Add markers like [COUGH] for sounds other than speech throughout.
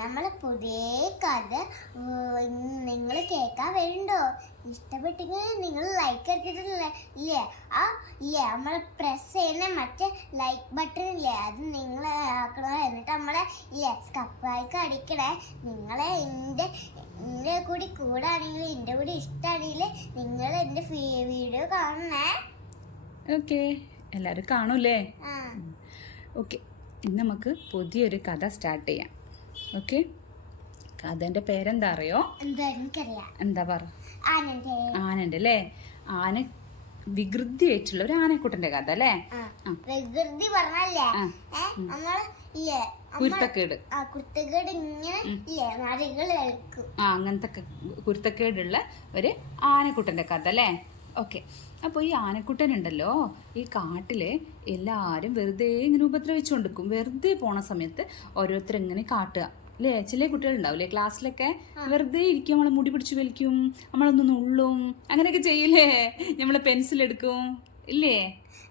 നമ്മളെ പുതിയ കഥ നിങ്ങൾ കേൾക്കാൻ വരുന്നുണ്ടോ? ഇഷ്ടപ്പെട്ടെങ്കിൽ നിങ്ങൾ ലൈക്ക് അടിച്ചിട്ടില്ലേ? ഇല്ലേ? ആ ഇല്ലേ? നമ്മൾ പ്രസ് ചെയ്യുന്ന മറ്റേ ലൈക്ക് ബട്ടൺ ഇല്ലേ? അത് നിങ്ങൾ ആക്കണോ? എന്നിട്ട് നമ്മളെ ഇല്ലേ? സബ്സ്ക്രൈബ് അടിക്കണേ. നിങ്ങളെ എന്റെ എന്റെ കൂടി കൂടാണെങ്കിൽ എന്റെ കൂടി ഇഷ്ടമാണെങ്കിൽ നിങ്ങൾ എന്റെ വീഡിയോ കാണണേ. ഓക്കെ എല്ലാവരും കാണൂലേ ഓക്കെ ഇന്ന് നമുക്ക് പുതിയൊരു കഥ സ്റ്റാർട്ട് ചെയ്യാം. ഓക്കെ. കഥന്റെ പേരെന്താ അറിയോ? എന്താ പറ? ആനന്റെ. അല്ലേ? ആന വികൃതി ആയിട്ടുള്ള ഒരു ആനക്കൂട്ടന്റെ കഥ അല്ലേ. വികൃതി പറഞ്ഞല്ലേ? നമ്മൾ കുരുത്തക്കേട്. ആ ഇങ്ങനെ അങ്ങനത്തെ കുരുത്തക്കേടുള്ള ഒരു ആനക്കൂട്ടന്റെ കഥ അല്ലേ? ഓക്കെ. അപ്പോൾ ഈ ആനക്കുട്ടനുണ്ടല്ലോ ഈ കാട്ടിലെ എല്ലാവരും വെറുതെ ഇങ്ങനെ ഉപദ്രവിച്ചുകൊണ്ടിരിക്കും വെറുതെ പോണ സമയത്ത് ഓരോരുത്തർ ഇങ്ങനെ കാട്ടുക. അല്ലേ? ചില കുട്ടികളുണ്ടാവില്ലേ? ക്ലാസ്സിലൊക്കെ വെറുതെ ഇരിക്കും നമ്മളെ മുടി പിടിച്ച് വലിക്കും നമ്മളൊന്നും ഉള്ളും അങ്ങനെയൊക്കെ ചെയ്യില്ലേ നമ്മളെ പെൻസിൽ എടുക്കും ഇല്ലേ?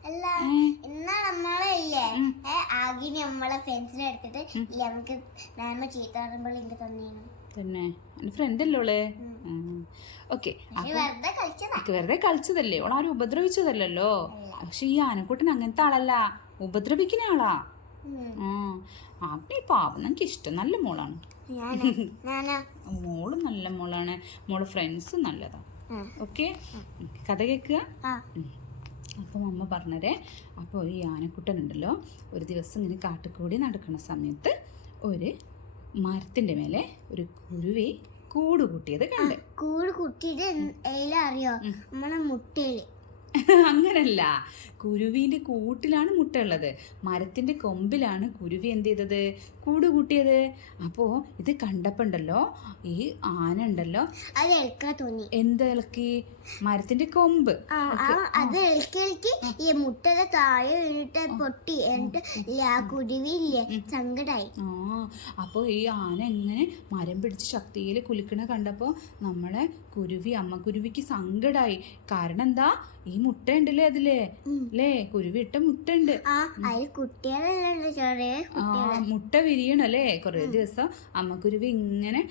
അല്ല ഇന്ന് ഇന്നാ നമ്മളെ ഇല്ലേ? ഏ ആകിനി നമ്മളെ ഫ്രണ്ട്സിനെ എടുത്തിട്ട് ഇല്ലേ നമുക്ക് മാമ ചീത്ത പറയുമ്പോൾ എനിക്ക് തന്നെയാണ് തന്നെ. എന്റെ ഫ്രണ്ട് അല്ലേ ഓൾ ഓക്കെ പക്ഷെ വെറുതെ കളിച്ചതല്ലേ? ഓൾ ആരും ഉപദ്രവിച്ചതല്ലല്ലോ? പക്ഷെ ഈ ആനക്കൂട്ടൻ അങ്ങനത്തെ ആളല്ല. ഉപദ്രവിക്കുന്ന ആളാ. ആ. പാവം എനിക്ക് ഇഷ്ടം നല്ല മോളാണ്. മോൾ നല്ല മോളാണ്. മോൾ ഫ്രണ്ട്സ് നല്ലതാ. ഓക്കെ? കഥ കേൾക്കുക? ആ അപ്പം അമ്മ പറഞ്ഞത് അപ്പോൾ ഈ ആനക്കുട്ടനുണ്ടല്ലോ ഒരു ദിവസം ഇങ്ങനെ കാട്ടുകൂടി നടക്കുന്ന സമയത്ത് ഒരു മരത്തിന്റെ മേലെ ഒരു കുരുവി കൂട് കൂട്ടിയത് കണ്ട്. കൂട് കൂട്ടിയത് അറിയോ? നമ്മളെ മുട്ടയിൽ. [LAUGHS] അങ്ങനല്ല. കുരുവിന്റെ കൂട്ടിലാണ് മുട്ടയുള്ളത്. മരത്തിന്റെ കൊമ്പിലാണ് കുരുവി എന്ത് ചെയ്തത്? കൂട് കൂട്ടിയത്. അപ്പോൾ ഇത് കണ്ടപ്പോണ്ടല്ലോ ഈ ആന ഉണ്ടല്ലോ. തോന്നി. എന്ത് ഇളക്കി? മരത്തിന്റെ കൊമ്പ്. അത് ഇളക്കി ഇളക്കി. ഈ മുട്ടയുടെ താഴെ വീണിട്ട് പൊട്ടി. എന്നിട്ട് കുരുവില്ലേ സങ്കടായി. ആ അപ്പോൾ ഈ ആന എങ്ങനെ മരം പിടിച്ച് ശക്തിയിൽ കുലുക്കണ കണ്ടപ്പോൾ നമ്മളെ കുരുവി അമ്മ കുരുവിക്ക് സങ്കടായി. കാരണം എന്താ? ഈ മുട്ട ഉണ്ടല്ലേ അതിൽ? അല്ലേ? കുരുവി ഇട്ട മുട്ട ഉണ്ട് ആ മുട്ട വിരിയണല്ലേ? കുറേ ദിവസം അമ്മ അമ്മക്കുരുവി ഇങ്ങനെ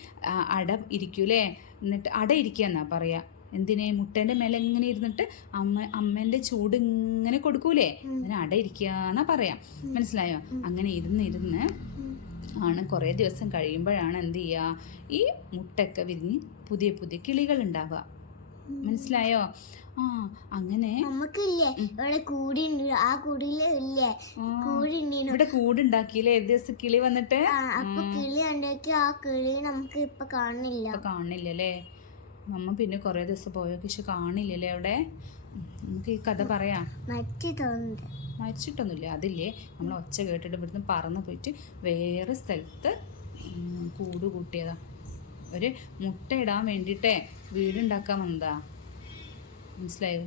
അട ഇരിക്കൂലേ? എന്നിട്ട് അട ഇരിക്കുകയെന്നാ പറയാ. എന്തിനെ? മുട്ടേന്റെ മേലെ ഇങ്ങനെ ഇരുന്നിട്ട് അമ്മ അമ്മേന്റെ ചൂട് ഇങ്ങനെ കൊടുക്കൂലേ? അതിന് അട ഇരിക്കാന്നാ പറയാം. മനസ്സിലായോ? അങ്ങനെ ഇരുന്ന് ഇരുന്ന് ആണ് കുറേ ദിവസം കഴിയുമ്പോഴാണ് എന്ത് ചെയ്യുക ഈ മുട്ടയൊക്കെ വിരിഞ്ഞ് പുതിയ പുതിയ കിളികൾ ഉണ്ടാവുക. മനസ്സിലായോ? ആ അങ്ങനെ. നമുക്കില്ലേ? ഇവിടെ കൂടിണ്ട്. ആ കൂടിയില്ലേ ഇല്ലേ? കൂടി ഉണ്ടീനു ഇവിടെ കൂടുണ്ടാക്കിയില്ലേ? ഏത് ദിവസം കിളി വന്നിട്ട്? അപ്പൊ കിളി ഉണ്ടാക്കി ആ കിളി നമുക്ക് ഇപ്പൊ കാണുന്നില്ല. കാണില്ല അല്ലേ നമ്മ പിന്നെ കൊറേ ദിവസം പോയോ പക്ഷെ കാണില്ലല്ലേ അവിടെ? നമുക്ക് ഈ കഥ പറയാം. തോന്നുന്നത് മരിച്ചിട്ടൊന്നുമില്ല. അതില്ലേ? നമ്മൾ ഒച്ച കേട്ടിട്ട് ഇവിടുന്ന് പറന്ന് പോയിട്ട് വേറെ സ്ഥലത്ത് കൂട് കൂട്ടിയതാ. ഒരു മുട്ട ഇടാൻ വേണ്ടിയിട്ടേ വീടുണ്ടാക്കാൻ വന്നതാ. മനസ്സിലായോ?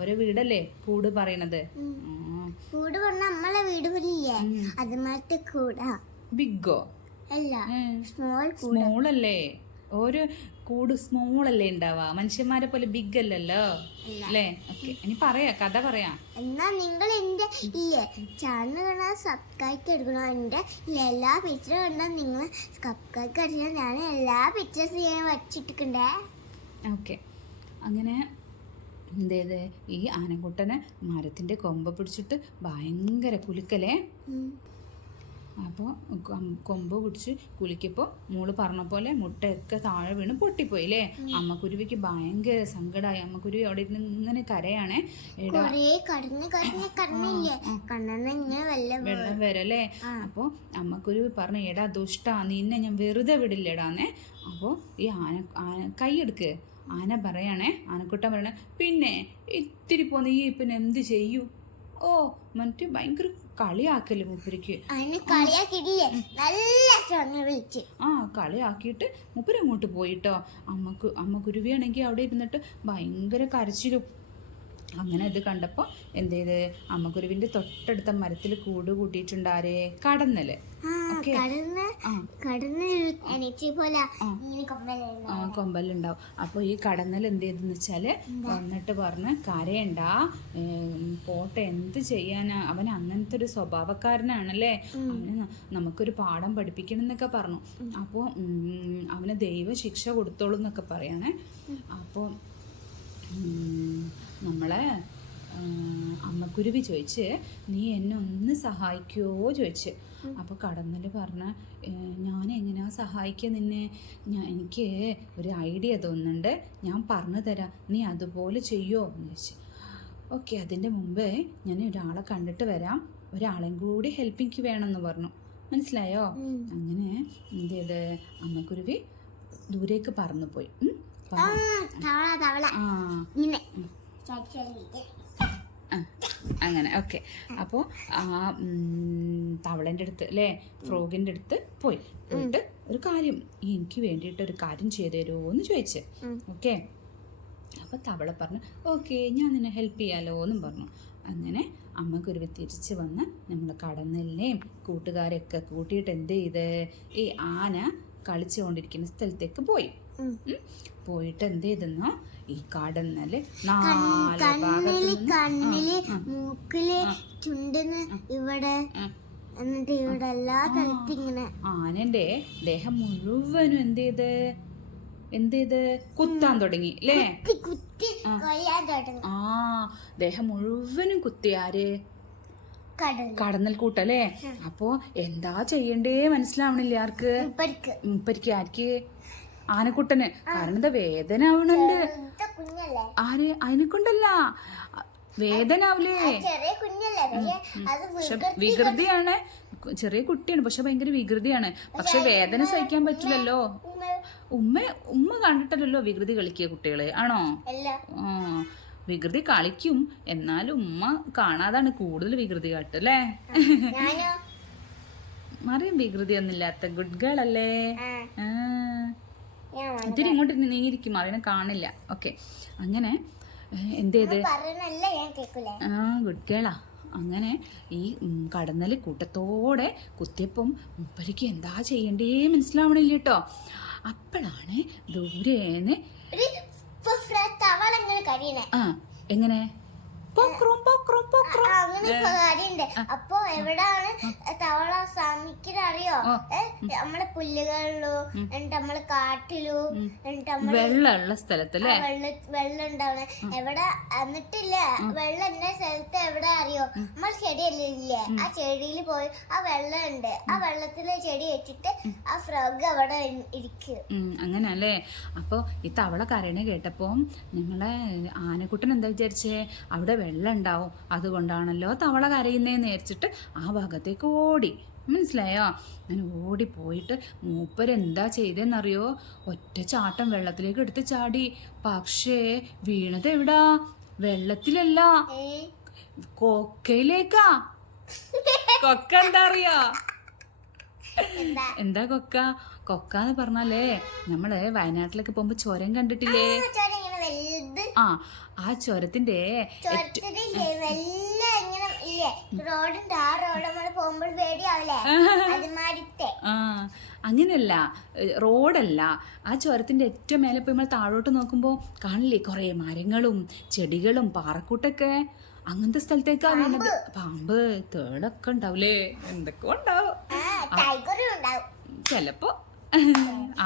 ഓരോ വീടല്ലേ? കൂട് പറയണത്. കൂട് പറഞ്ഞ നമ്മളെ വീട് പോലെയേ കൂടാ. ബിഗോ അല്ല സ്മോൾ സ്മോൾ അല്ലേ ഒരു കൂട് സ്മോൾ അല്ലേ ഉണ്ടാവാ? മനുഷ്യന്മാരെ പോലെ ബിഗ് അല്ലല്ലോ അല്ലേ? ഓക്കെ. ഇനി പറയാ കഥ പറയാ. എന്നാ നിങ്ങൾ എന്റെ ഇല്ലേ ചാനൽ കണ്ടാൽ സബ്സ്ക്രൈബ് എടുക്കണം. എന്റെ എല്ലാ പിക്ചറും കണ്ടാൽ നിങ്ങൾ സബ്സ്ക്രൈബ് അടിച്ചാൽ ഞാൻ എല്ലാ പിക്ചേഴ്സ് ഞാൻ വച്ചിട്ടിട്ടുണ്ടേ ഓക്കെ. അങ്ങനെ എന്ത് ചെയ്ത് ഈ ആനക്കുട്ടനെ മരത്തിന്റെ കൊമ്പ് പിടിച്ചിട്ട് ഭയങ്കര കുലുക്കലേ? അപ്പോൾ കൊമ്പ് പിടിച്ച് കുലിക്കപ്പോൾ മോൾ പറഞ്ഞ പോലെ മുട്ടയൊക്കെ താഴെ വീണ് പൊട്ടിപ്പോയി അല്ലേ അമ്മക്കുരുവിക്ക് ഭയങ്കര സങ്കടമായി അമ്മക്കുരുവി അവിടെ ഇരുന്ന് ഇങ്ങനെ കരയാണേ വെള്ളം വരല്ലേ? അപ്പോൾ അമ്മക്കുരുവി പറഞ്ഞു എടാ ദുഷ്ടാ നിന്നെ ഞാൻ വെറുതെ വിടില്ലടാന്നേ. അപ്പോൾ ഈ ആന ആന കൈയെടുക്ക് ആന പറയണേ ആനക്കുട്ടൻ പറയണേ പിന്നെ ഇത്തിരി പോന്ന് ഈ പിന്നെ എന്ത് ചെയ്യൂ? ഓ മറ്റേ ഭയങ്കര കളിയാക്കല്ലേ മൂപ്പരിക്ക്. ആ കളിയാക്കിയിട്ട് മൂപ്പര് അങ്ങോട്ട് പോയിട്ടോ. അമ്മയ്ക്ക് അമ്മ കുരുവിയാണെങ്കിൽ അവിടെ ഇരുന്നിട്ട് ഭയങ്കര കരച്ചിലും. അങ്ങനെ ഇത് കണ്ടപ്പോൾ എന്ത് ചെയ്ത്? അമ്മക്കുരുവിന്റെ തൊട്ടടുത്ത മരത്തിൽ കൂട് കൂട്ടിയിട്ടുണ്ട് ആരെ? കടന്നൽ. കൊമ്പലുണ്ടാവും. അപ്പോൾ ഈ കടന്നൽ എന്ത് ചെയ്തെന്ന് വെച്ചാൽ വന്നിട്ട് പറഞ്ഞ് കരയണ്ട. പോട്ടെ. എന്ത് ചെയ്യാനാ? അവൻ അങ്ങനത്തെ ഒരു സ്വഭാവക്കാരനാണല്ലേ? അവന് നമുക്കൊരു പാഠം പഠിപ്പിക്കണം എന്നൊക്കെ പറഞ്ഞു. അപ്പോൾ അവന് ദൈവ ശിക്ഷ കൊടുത്തോളൂ എന്നൊക്കെ പറയണേ. അപ്പോൾ നമ്മളെ അമ്മക്കുരുവി ചോദിച്ച് നീ എന്നെ ഒന്ന് സഹായിക്കുമോ ചോദിച്ച്. അപ്പോൾ കടന്നൽ പറഞ്ഞ ഞാൻ എങ്ങനെയാ സഹായിക്കുക നിന്നെ? ഞാൻ എനിക്ക് ഒരു ഐഡിയ തോന്നുന്നുണ്ട്. ഞാൻ പറഞ്ഞു തരാം. നീ അതുപോലെ ചെയ്യോ? എന്ന് ചോദിച്ചു. ഓക്കെ അതിന്റെ മുമ്പേ ഞാൻ ഒരാളെ കണ്ടിട്ട് വരാം. ഒരാളെയും കൂടി ഹെൽപ്പിക്ക് വേണമെന്ന് പറഞ്ഞു. മനസ്സിലായോ? അങ്ങനെ എന്ത് ചെയ്ത് അമ്മക്കുരുവി ദൂരേക്ക് പറന്നു പോയി. ആ അങ്ങനെ ഓക്കെ അപ്പോൾ ആ തവളന്റെ അടുത്ത് അല്ലേ ഫ്രോഗിന്റെ അടുത്ത് പോയി. പോയിട്ട് ഒരു കാര്യം എനിക്ക് വേണ്ടിയിട്ട് ഒരു കാര്യം ചെയ്തു തരുമോ എന്ന് ചോദിച്ചു. ഓക്കെ അപ്പോൾ തവള പറഞ്ഞു ഓക്കെ ഞാൻ നിന്നെ ഹെൽപ്പ് ചെയ്യാലോ എന്നും പറഞ്ഞു. അങ്ങനെ അമ്മക്കുരുവി തിരിച്ച് വന്ന് നമ്മൾ കടന്നലിനെയും കൂട്ടുകാരെയൊക്കെ കൂട്ടിയിട്ട് എന്ത് ചെയ്ത്? ഈ ആന കളിച്ചുകൊണ്ടിരിക്കുന്ന സ്ഥലത്തേക്ക് പോയി. പോയിട്ട് എന്ത് ചെയ്തെന്നോ? ഈ കടന്നൽ നാല് കണ്ണിൽ മൂക്കിൽ ചുണ്ടിന് ഇവിടെ എന്നിട്ട് ഇവിടെ എല്ലാ സ്ഥലത്തും ഇങ്ങനെ ആനന്റെ ദേഹം മുഴുവനും എന്ത് ചെയ്ത്? എന്ത് ചെയ്ത്? കുത്താൻ തുടങ്ങി അല്ലേ ആ. ദേഹം മുഴുവനും കുത്തി ആര്? കടന്നൽ കൂട്ടല്ലേ അപ്പോ എന്താ ചെയ്യണ്ടേ? മനസ്സിലാവണില്ല ആർക്ക്? മുപ്പരിക്ക് ആർക്ക്? ആനക്കുട്ടന്. കാരണം എന്താ വേദന ആവണുണ്ട് ആര്? അതിനെ കൊണ്ടല്ല വേദന ആവില്ലേ ചെറിയ കുഞ്ഞല്ലേ? പക്ഷെ അത് പക്ഷെ വികൃതി വികൃതിയാണ്. ചെറിയ കുട്ടിയാണ്. പക്ഷെ ഭയങ്കര വികൃതിയാണ്. പക്ഷെ വേദന സഹിക്കാൻ പറ്റില്ലല്ലോ. ഉമ്മ ഉമ്മ കണ്ടിട്ടല്ലോ കണ്ടിട്ടല്ലല്ലോ വികൃതി കളിക്കുക കുട്ടികളെ. ആണോ? ആ വികൃതി കളിക്കും. എന്നാലും ഉമ്മ കാണാതാണ് കൂടുതൽ വികൃതി കാട്ടല്ലേ അല്ലേ? മറിയും വികൃതി ഒന്നുമില്ലാത്ത ഗുഡ് ഗേൾ അല്ലേ? ആ. ഇത്തിരി ഇങ്ങോട്ട് നീങ്ങിയിരിക്കും മറിയനെ കാണില്ല. ഓക്കെ. അങ്ങനെ എന്ത് ചെയ്ത്? ആ ഗുഡ് ഗേളാ. അങ്ങനെ ഈ കടന്നൽ കൂട്ടത്തോടെ കുത്തിയപ്പം മുപ്പരിക്ക് എന്താ ചെയ്യണ്ടേ മനസ്സിലാവണില്ല കേട്ടോ അപ്പോഴാണ് ദൂരേന്ന് ആ എങ്ങനെ? പോക്രോം പോക്രോം പോക്രോം അങ്ങനെ കാര്യണ്ട്. അപ്പൊ എവിടാണ് തവള ശ്രമിക്കുന്ന അറിയോ നമ്മളെ പുല്ലുകളിലോ എന്നിട്ട് നമ്മൾ കാട്ടിലോ എന്നിട്ട് നമ്മൾ വെള്ളമുള്ള സ്ഥലത്തല്ലേ? ആ വെള്ള വെള്ളം ഉണ്ടാവണേ എവിടെ? എന്നിട്ടില്ല. വെള്ളം എന്ന സ്ഥലത്ത് എവിടെ അറിയോ? നമ്മൾ ചെടിയല്ലേ ഇല്ലേ ആ ചെടിയിൽ പോയി ആ വെള്ളം ഉണ്ട് ആ വെള്ളത്തിൽ ചെടി വെച്ചിട്ട് ആ ഫ്രോഗ് അവിടെ ഇരിക്കും. അങ്ങനല്ലേ അപ്പൊ ഈ തവള കരയണ കേട്ടപ്പോ ഞങ്ങളെ ആനക്കുട്ടൻ എന്താ വിചാരിച്ചേ? അവിടെ വെള്ളം ഉണ്ടാവും. അതുകൊണ്ടാണല്ലോ തവള കരയുന്നതെന്ന് വിചാരിച്ചിട്ട് ആ ഭാഗത്തേക്ക് ഓടി. മനസ്സിലായോ? അങ്ങനെ ഓടി പോയിട്ട് മൂപ്പരെന്താ ചെയ്തെന്നറിയോ? ഒറ്റ ചാട്ടം വെള്ളത്തിലേക്ക് എടുത്ത് ചാടി. പക്ഷേ വീണത് എവിടാ? വെള്ളത്തിലല്ല. കൊക്കയിലേക്കാ. കൊക്ക എന്താ അറിയോ? എന്താ കൊക്ക? കൊക്ക എന്ന് പറഞ്ഞാലേ നമ്മൾ വയനാട്ടിലൊക്കെ പോകുമ്പോ ചുരം കണ്ടിട്ടില്ലേ? ആ ആ ചുരത്തിന്റെ അങ്ങനെയല്ല റോഡല്ല ആ ചുരത്തിന്റെ ഏറ്റവും മേലെ പോയി നമ്മൾ താഴോട്ട് നോക്കുമ്പോൾ കാണില്ലേ കുറേ മരങ്ങളും ചെടികളും പാറക്കൂട്ടൊക്കെ? അങ്ങനത്തെ സ്ഥലത്തേക്കാ വീണത്. പാമ്പ്. തേളൊക്കെ ഉണ്ടാവൂലേ? എന്തൊക്കെ ഉണ്ടാവും. ചെലപ്പോ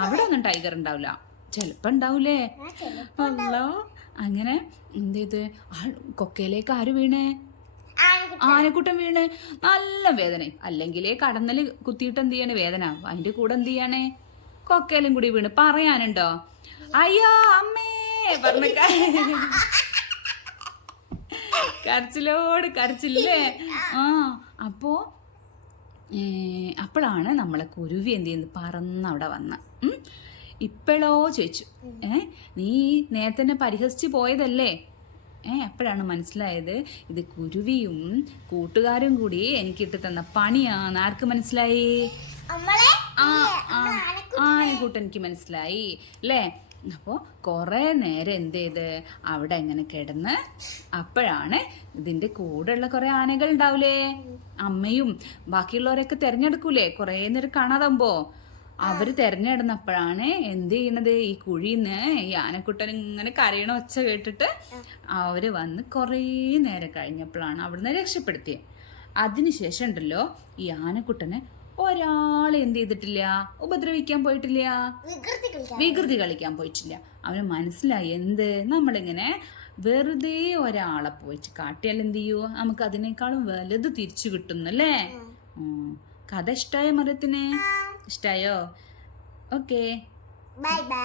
അവിടെ ഒന്നും ടൈഗർ ഉണ്ടാവില്ല. ചെലപ്പോ ഉണ്ടാവൂലേ? അല്ലോ അങ്ങനെ എന്ത് ചെയ്ത് കൊക്കയിലേക്ക് ആര് വീണേ? ആനക്കൂട്ടം വീണ്. നല്ല വേദന. അല്ലെങ്കിലേ കടന്നൽ കുത്തിയിട്ട് എന്ത് ചെയ്യണേ? വേദന. അതിന്റെ കൂടെ എന്ത് ചെയ്യണേ? കൊക്കയിലും കൂടി വീണ്. പറയാനുണ്ടോ? അയ്യോ അമ്മേ പറഞ്ഞ കരച്ചിലോട് കരച്ചില്ലേ ആ അപ്പോ അപ്പോഴാണ് നമ്മളെ കുരുവി എന്ത് ചെയ്യുന്നത്? പറന്ന് അവിടെ വന്ന് ഇപ്പോഴോ ചോദിച്ചു. ഏ നീ നേരത്തെ തന്നെ പരിഹസിച്ച് പോയതല്ലേ? ഏ അപ്പോഴാണ് മനസ്സിലായത് ഇത് കുരുവിയും കൂട്ടുകാരും കൂടി എനിക്കിട്ട് തന്ന പണിയാന്ന്. ആർക്ക് മനസ്സിലായി? ആനക്കൂട്ടൻ എനിക്ക് മനസ്സിലായി. അല്ലേ അപ്പോൾ കുറേ നേരം എന്ത് ചെയ്ത്? അവിടെ ഇങ്ങനെ കിടന്ന് അപ്പോഴാണ് ഇതിന്റെ കൂടെയുള്ള കുറേ ആനകൾ ഉണ്ടാവില്ലേ അമ്മയും ബാക്കിയുള്ളവരൊക്കെ തിരഞ്ഞെടുക്കൂലേ? കുറേ നേരം കാണാതാകുമ്പോ അവർ തിരഞ്ഞെടുന്നപ്പോഴാണ് എന്ത് ചെയ്യണത് ഈ കുഴിന്ന് ഈ ആനക്കുട്ടൻ ഇങ്ങനെ കരയണ ഒച്ച കേട്ടിട്ട് അവർ വന്ന് കുറേ നേരം കഴിഞ്ഞപ്പോഴാണ് അവിടുന്ന് രക്ഷപ്പെടുത്തിയത് അതിനുശേഷം ഉണ്ടല്ലോ ഈ ആനക്കുട്ടനെ ഒരാൾ എന്ത് ചെയ്തിട്ടില്ല? ഉപദ്രവിക്കാൻ പോയിട്ടില്ല. വികൃതി വികൃതി കളിക്കാൻ പോയിട്ടില്ല. അവന് മനസ്സിലായി എന്ത്? നമ്മളിങ്ങനെ വെറുതെ ഒരാളെ പോയിച്ച് കാട്ടിയാൽ എന്ത് ചെയ്യോ? നമുക്ക് അതിനേക്കാളും വലുത് തിരിച്ചു കിട്ടുന്നല്ലേ അല്ലേ? കഥ ഇഷ്ടായോ മരത്തിന്? ഇഷ്ടായോ? ഓക്കേ. Bye bye.